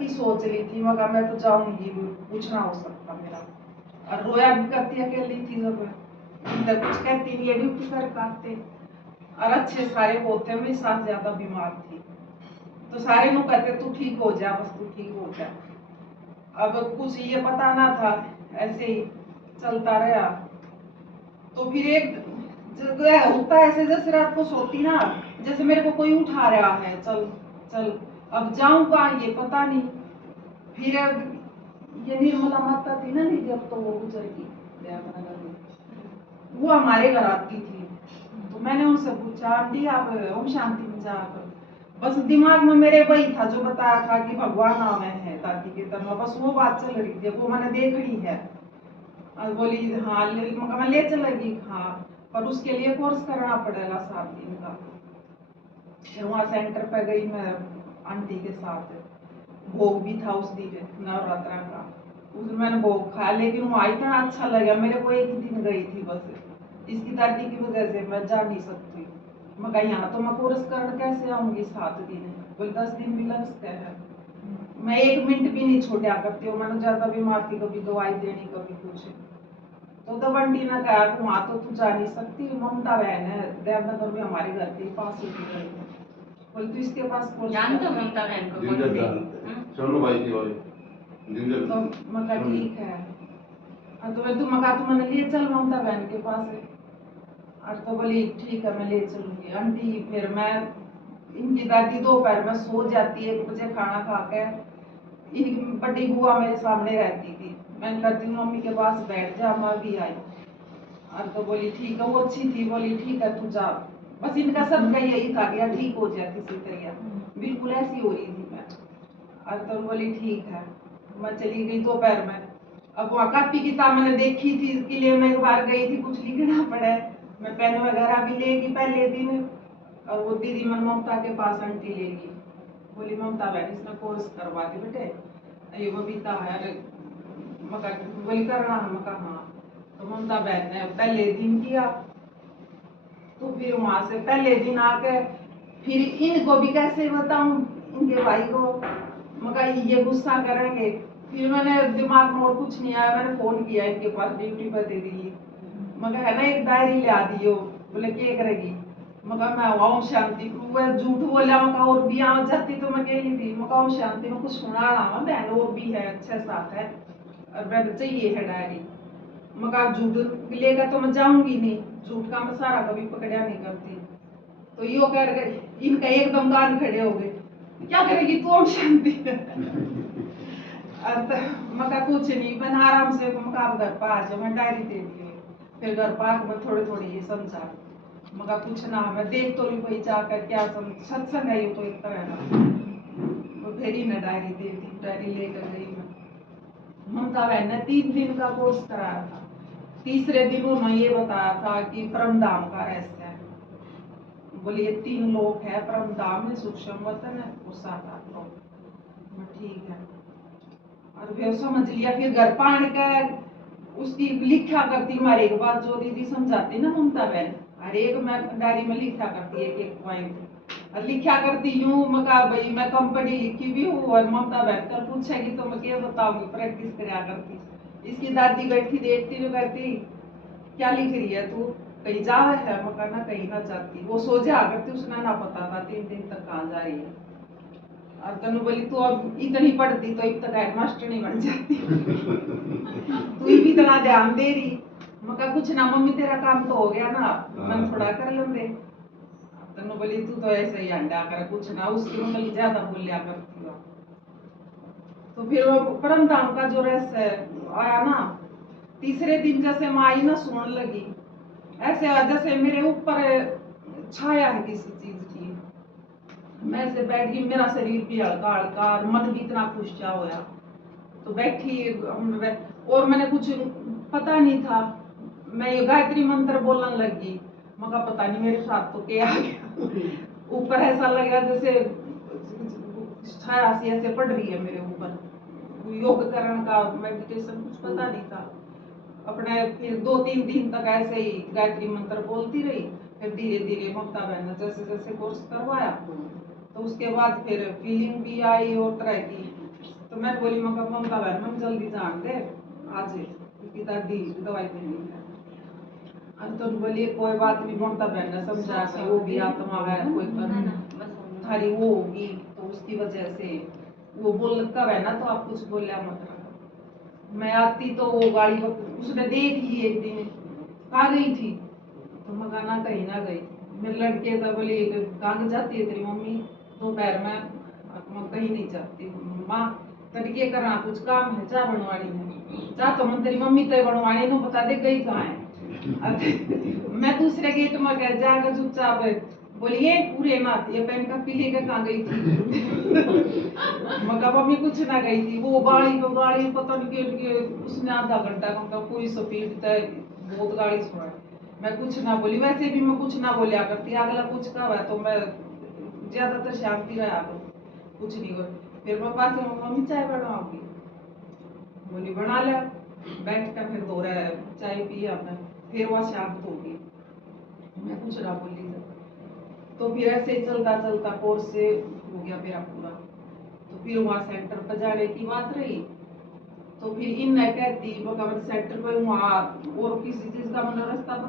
की सोच ली थी, मगर मैं तो जाऊंगी, पूछना हो सकता मेरा। और रोया भी करती अकेली थी जब मैं कुछ कहती नहीं, ये भी कुछ कर पाते। और अच्छे सारे होते, मेरी सास ज्यादा बीमार थी तो सारे नु कहते तू ठीक हो जा, बस तू ठीक हो जा। अब कुछ ये पता ना था, ऐसे ही चलता रहा। तो फिर एक जगह होता है ऐसे, जैसे रात को सोती ना, जैसे मेरे को कोई उठा रहा है, चल चल, अब जाऊं कहाँ ये पता नहीं। फिर ये निर्मला माता थी ना, नहीं जब तो वो गुजर गई दयानगर में, वो हमारे घर आती थी। तो मैंने उनसे पूछा आंटी आप ओम शांति में जाकर, बस दिमाग में मेरे वही था जो बताया था कि भगवान नाम है दादी के तरह, बस वो बात चल रही थी, वो मैंने देख ली है। और बोली हाँ ले चलेगी, हाँ पर उसके लिए कोर्स करना पड़ेगा 7 दिन का। फिर वहाँ सेंटर पे गई मैं आंटी के साथ, भोग भी था उस दिन नवरात्रा का, उस मैंने भोग खाया, लेकिन वहाँ इतना अच्छा लगा, मेरे को एक ही दिन गई थी बस, इसकी दादी की वजह से मैं जा नहीं सकती। मैं कहा यहाँ तो मैं कोर्स करने कैसे आऊंगी 7 दिन, बोले 10 दिन भी लग सकते हैं। मैं 1 मिनट भी नहीं छोड़ा करती हूँ, मैंने ज्यादा बीमार थी, कभी दवाई देनी कभी कुछ। तो तब आंटी ने कहा वहाँ तो तू जा नहीं सकती, ममता बहन है देवनगर में हमारे घर के पास होती गई, बोले तू इसके पास कोर्स जानते हो ममता बहन को? सोनू भाई की वाली तो मका ठीक है। तो मैं तू मका तू मैंने लिए चल ममता बहन के पास है। और तो बोली ठीक है मैं ले चलूंगी आंटी। फिर मैं इनकी दादी दोपहर में सो जाती है, 1 बजे खाना खा के, इनकी बड़ी बुआ मेरे सामने रहती थी, मैं कहती हूँ मम्मी के पास बैठ जा, मैं भी आई। और तो बोली ठीक है, वो अच्छी थी, बोली ठीक है तू जा, बस इनका सबका यही था कि ठीक हो जाए किसी तरह, बिल्कुल ऐसी हो रही थी मैं। और तो बोली ठीक है, मैं चली गई दोपहर में। अब वहाँ कापी किताब मैंने देखी थी, इसके लिए मैं 1 बार गई थी, कुछ लिखना पड़े, मैं पेन वगैरह भी लेगी पहले दिन। और वो दीदी मन ममता के पास आंटी लेगी, बोली ममता बहन इसने कोर्स करवा दी बेटे, ये बबीता है, अरे मका बोली करना है, मका हाँ। तो ममता बहन ने पहले दिन किया, तो फिर वहां से पहले दिन आके फिर इनको भी कैसे बताऊं इनके भाई को, मका ये गुस्सा करेंगे। फिर मैंने दिमाग में और कुछ नहीं आया, मैंने फोन किया इनके पास ड्यूटी पर दे दी, मगर है ना एक डायरी ले दियो, बोले क्या करेगी, मगर मैं ओम शांति झूठ बोला, मका और भी आ जाती तो मैं कह थी, मका ओम शांति में कुछ सुना रहा बहन और भी है 6-7 है, और मैं चाहिए है डायरी, मगर झूठ लेगा तो मैं जाऊंगी नहीं, झूठ का मैं सारा कभी पकड़ा नहीं करती। तो यो कर गए, इनका एकदम कान खड़े हो गए, क्या करेगी तू ओम शांति मका कुछ नहीं, मैं आराम से मका घर पर आ जाओ, मैं डायरी दे दी। फिर घर पार्क में थोड़ी थोड़ी ये समझा, मगर कुछ ना मैं देख तो नहीं कोई जाकर क्या सत्संग है ये तो एक तरह का। फिर ही मैं डायरी दे दी, डायरी लेकर गई मैं। ममता बहन ने 3 दिन का कोर्स कराया था, तीसरे दिन उन्होंने ये बताया था कि परम धाम का रहस्य है, बोले ये 3 लोक है, परम धाम है, सूक्ष्म वतन है, वो 7-8 लोग। ठीक है, और फिर समझ लिया। फिर घर पान का उसकी लिखा करती हमारे एक बात जो दीदी समझाती ना ममता बहन, हर एक मैं डायरी में लिखा करती है एक पॉइंट, और लिखा करती यूं मका भाई मैं कम पढ़ी लिखी भी हूँ, और ममता बहन कल पूछेगी तो मैं क्या बताऊंगी, प्रैक्टिस करा करती। इसकी दादी बैठी देखती तो करती क्या लिख रही है तू, कहीं जा है, मका ना कहीं ना जाती, वो सो जा करती, उसने ना पता था 3 दिन तक कहाँ जा रही है। और तनु बोली तू अब इतनी पढ़ती तो अब तक हेडमास्टर नहीं बन जाती तू भी इतना ध्यान दे रही, मका कुछ ना मम्मी तेरा काम तो हो गया ना, मन थोड़ा कर लेंगे। तनु बोली तू तो ऐसे ही अंडा कर, कुछ ना उसकी मतलब ज्यादा बोलिया करती हो। तो फिर वो परम धाम का जो रहस्य आया ना, तीसरे दिन जैसे माई ना सुनने लगी, ऐसे जैसे मेरे ऊपर छाया है किसी चीज की, मैं ऐसे बैठ गई, मेरा शरीर भी हल्का हल्का और मन भी इतना खुश सा होया। तो बैठी और मैंने कुछ पता नहीं था, मैं ये गायत्री मंत्र बोलने लगी, मगर पता नहीं मेरे साथ तो क्या आ गया ऊपर ऐसा लगा जैसे छाया सी ऐसे पड़ रही है मेरे ऊपर, योग करने का मेडिटेशन कुछ पता नहीं था अपने। फिर 2-3 दिन तक ऐसे ही गायत्री मंत्र बोलती रही, फिर धीरे धीरे ममता बहन ने जैसे जैसे कोर्स करवाया तो उसके बाद फिर फीलिंग भी आई और तरह की तो मैं बोली मगर ममता बहन हम जल्दी जान दे आज क्योंकि दादी दवाई देनी है। तो बोली कोई बात नहीं, ममता बहन ने समझा कि वो भी आत्मा है, कोई थारी वो होगी तो उसकी वजह से वो बोल कब है ना, तो आप कुछ बोलिया मत। मैं आती तो वो गाड़ी उसने देख ली एक दिन, कहाँ गई थी, तो मैं कहा ना कहीं ना गई। मेरे लड़के तो बोले कहाँ जाती है तेरी मम्मी दोपहर में, मैं कहीं नहीं जाती माँ, तड़के करना कुछ काम है, जा बनवानी है जा, तो मैं तेरी मम्मी तो बनवानी नो बता दे गई कहाँ है। मैं दूसरे गेट में गया जाकर चुपचाप बोलिए पूरे ना ये पेन का पीले का कहाँ गई थी। मगर मम्मी कुछ ना गई थी, वो गाड़ी पता नहीं के उसने आधा घंटा मतलब पूरी स्पीड तय बहुत गाड़ी छोड़ा। मैं कुछ ना बोली, वैसे भी मैं कुछ ना बोलिया करती, अगला कुछ कहा है तो मैं ज्यादातर शांति रहा करूं, कुछ नहीं कर। फिर मैं पास मम्मी चाय बनाओगी, बोली बना ले। बैठ कर फिर दो रहा चाय पिया मैं, फिर वह शांत होगी, मैं कुछ ना बोली। तो फिर ऐसे ही चलता चलता कोर्स से हो गया मेरा पूरा। तो फिर वहाँ सेंटर पर जाने की बात रही, तो फिर इन कहती सेंटर पर वहाँ और किसी चीज का मतलब रास्ता